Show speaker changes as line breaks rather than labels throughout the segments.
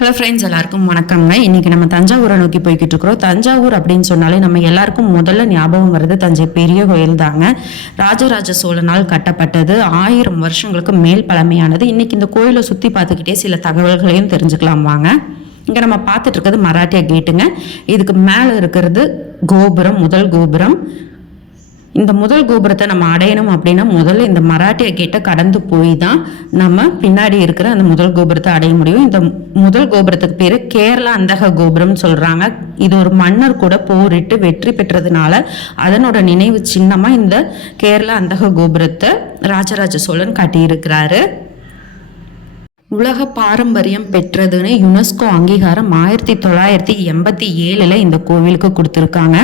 Hello friends எல்லாருக்கும் வணக்கம்ங்க. இன்னைக்கு நம்ம தஞ்சாவூரை நோக்கி போய்கிட்டு இருக்கிறோம். தஞ்சாவூர் அப்படின்னு சொன்னாலே நம்ம எல்லாருக்கும் முதல்ல ஞாபகம் வருது தஞ்சை பெரிய கோயில் தாங்க. ராஜராஜ சோழனால் கட்டப்பட்டது. ஆயிரம் வருஷங்களுக்கு மேல் பழமையானது. இன்னைக்கு இந்த கோயிலை சுற்றி பார்த்துக்கிட்டே சில தகவல்களையும் தெரிஞ்சுக்கலாம் வாங்க. இங்கே நம்ம பார்த்துட்டு இருக்கிறது மராட்டியா கேட்டுங்க. இதுக்கு மேலே இருக்கிறது கோபுரம் முதல் கோபுரம். இந்த முதல் கோபுரத்தை நம்ம அடையணும் அப்படின்னா முதல்ல இந்த மராட்டிய கேட்டை கடந்து போய் தான் நம்ம பின்னாடி இருக்கிற அந்த முதல் கோபுரத்தை அடைய முடியும். இந்த முதல் கோபுரத்துக்கு பேர் கேரளா அந்தக கோபுரம்னு சொல்கிறாங்க இது ஒரு மன்னர் கூட போரிட்டு வெற்றி பெற்றதுனால அதனோட நினைவு சின்னமாக இந்த கேரளா அந்தக கோபுரத்தை ராஜராஜ சோழன் கட்டியிருக்கிறாரு. உலக பாரம்பரியம் பெற்றதுன்னு யுனெஸ்கோ அங்கீகாரம் ஆயிரத்தி தொள்ளாயிரத்தி எண்பத்தி ஏழில் இந்த கோவிலுக்கு கொடுத்துருக்காங்க.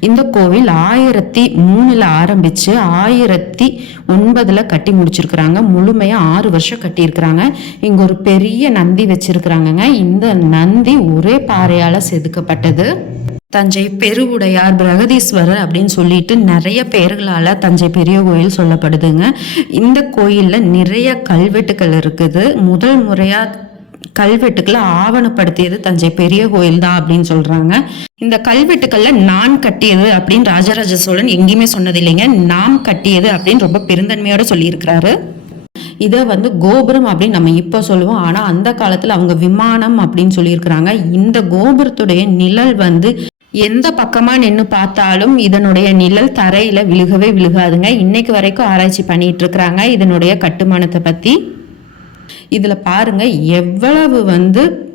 இந்த கோவில் ஆயிரத்தி மூணில் ஆரம்பித்து ஆயிரத்தி ஒன்பதில் கட்டி முடிச்சிருக்கிறாங்க. முழுமையாக ஆறு வருஷம் கட்டியிருக்கிறாங்க. இங்கே ஒரு பெரிய நந்தி வச்சுருக்குறாங்கங்க. இந்த நந்தி ஒரே பாறையால் செதுக்கப்பட்டது. தஞ்சை பெருவுடையார் பிரகதீஸ்வரர் அப்படின்னு சொல்லிட்டு நிறைய பேர்களால் தஞ்சை பெரிய கோயில் சொல்லப்படுதுங்க. இந்த கோயிலில் நிறைய கல்வெட்டுகள் இருக்குது. முதல் முறையாக கல்வெட்டுக்களை ஆவணப்படுத்தியது தஞ்சை பெரிய கோயில் தான் அப்படின்னு சொல்கிறாங்க இந்த கல்வெட்டுக்கள்ல நான் கட்டியது அப்படின்னு ராஜராஜ சோழன் எங்கேயுமே சொன்னது இல்லைங்க நாம் கட்டியது அப்படின்னு ரொம்ப பெருந்தன்மையோட சொல்லியிருக்கிறாரு. இதை வந்து கோபுரம் அப்படின்னு நம்ம இப்போ சொல்லுவோம். ஆனால் அந்த காலத்தில் அவங்க விமானம் அப்படின்னு சொல்லியிருக்கிறாங்க. இந்த கோபுரத்துடைய நிழல் வந்து எந்த பக்கமா நின்று பார்த்தாலும் இதனுடைய நிழல் தரையில விழுகவே விழுகாதுங்க. இன்னைக்கு வரைக்கும் ஆராய்ச்சி பண்ணிட்டு இருக்கிறாங்க. இதனுடைய கட்டுமானத்தை பத்தி. இதுல பாருங்க எவ்வளவு வந்து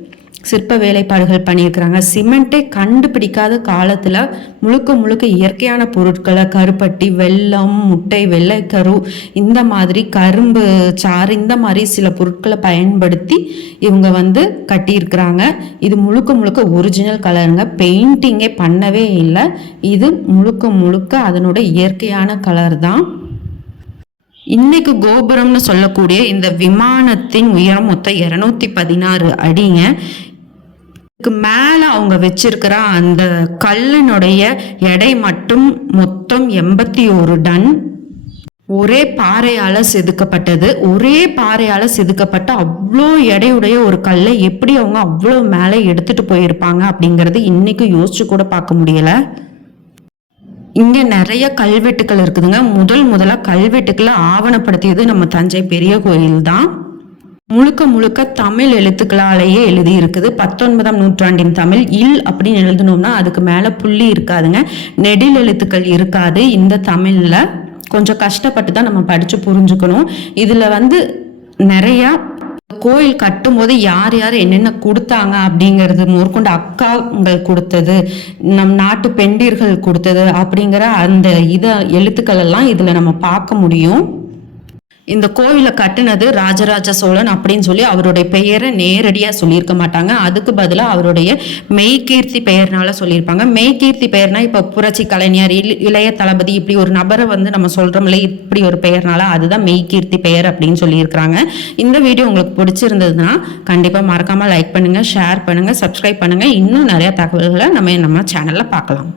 சிற்ப வேலைப்பாடுகள் பண்ணியிருக்கிறாங்க. சிமெண்ட்டே கண்டுபிடிக்காத காலத்தில் முழுக்க முழுக்க இயற்கையான பொருட்களை கருப்பட்டி வெல்லம் முட்டை வெள்ளைக்கரு இந்த மாதிரி கரும்பு சாறு இந்த மாதிரி சில பொருட்களை பயன்படுத்தி இவங்க வந்து கட்டியிருக்கிறாங்க. இது முழுக்க முழுக்க ஒரிஜினல் கலருங்க பெயிண்டிங்கே பண்ணவே இல்லை. இது முழுக்க முழுக்க அதனோட இயற்கையான கலர் தான். இன்னைக்கு கோபுரம்னு சொல்லக்கூடிய இந்த விமானத்தின் உயரம் மொத்தம் இரநூத்தி பதினாறு அடிங்க. மேலே அவங்க வச்சிருக்கிற அந்த கல்லினுடைய எடை மட்டும் மொத்தம் எண்பத்தி ஒரு டன். ஒரே பாறையால் செதுக்கப்பட்டது. ஒரே பாறையால் செதுக்கப்பட்ட அவ்வளோ எடையுடைய ஒரு கல்லை எப்படி அவங்க அவ்வளோ மேலே எடுத்துட்டு போயிருப்பாங்க அப்படிங்கிறது இன்னைக்கு யோசிச்சு கூட பார்க்க முடியலை. இங்கே நிறைய கல்வெட்டுக்கள் இருக்குதுங்க. முதல் முதலாக கல்வெட்டுக்களை ஆவணப்படுத்தியது நம்ம தஞ்சை பெரிய கோயில் தான் முழுக்க முழுக்க தமிழ் எழுத்துக்களாலேயே எழுதி இருக்குது பத்தொன்பதாம் நூற்றாண்டின் தமிழ் இல் அப்படின்னு எழுதணும்னா அதுக்கு மேலே புள்ளி இருக்காதுங்க. நெடில் எழுத்துக்கள் இருக்காது. இந்த தமிழில் கொஞ்சம் கஷ்டப்பட்டு தான் நம்ம படித்து புரிஞ்சுக்கணும். இதில் வந்து நிறையா கோயில் கட்டும்போது யார் யார் என்னென்ன கொடுத்தாங்க அப்படிங்கிறது மேற்கொண்டு அக்காங்கள் கொடுத்தது நம் நாட்டு பெண்டீர்கள் கொடுத்தது அப்படிங்கிற அந்த இதை எழுத்துக்கள் எல்லாம் இதில் நம்ம பார்க்க முடியும். இந்த கோவிலை கட்டினது ராஜராஜ சோழன் அப்படின்னு சொல்லி அவருடைய பெயரை நேரடியாக சொல்லியிருக்க மாட்டாங்க. அதுக்கு பதிலாக அவருடைய மெய்கீர்த்தி பெயர்னால சொல்லியிருப்பாங்க. மெய்கீர்த்தி பெயர்னா இப்போ புரட்சி கலைஞர் இளைய தளபதி இப்படி ஒரு நபரை வந்து நம்ம சொல்கிறோம்ல இப்படி ஒரு பெயர்னால அதுதான் மெய்கீர்த்தி பெயர் அப்படின்னு சொல்லியிருக்கிறாங்க. இந்த வீடியோ உங்களுக்கு பிடிச்சிருந்ததுன்னா கண்டிப்பாக மறக்காமல் லைக் பண்ணுங்கள் ஷேர் பண்ணுங்கள் சப்ஸ்கிரைப் பண்ணுங்கள் இன்னும் நிறையா தகவல்களை நம்ம நம்ம சேனலில் பார்க்கலாம்.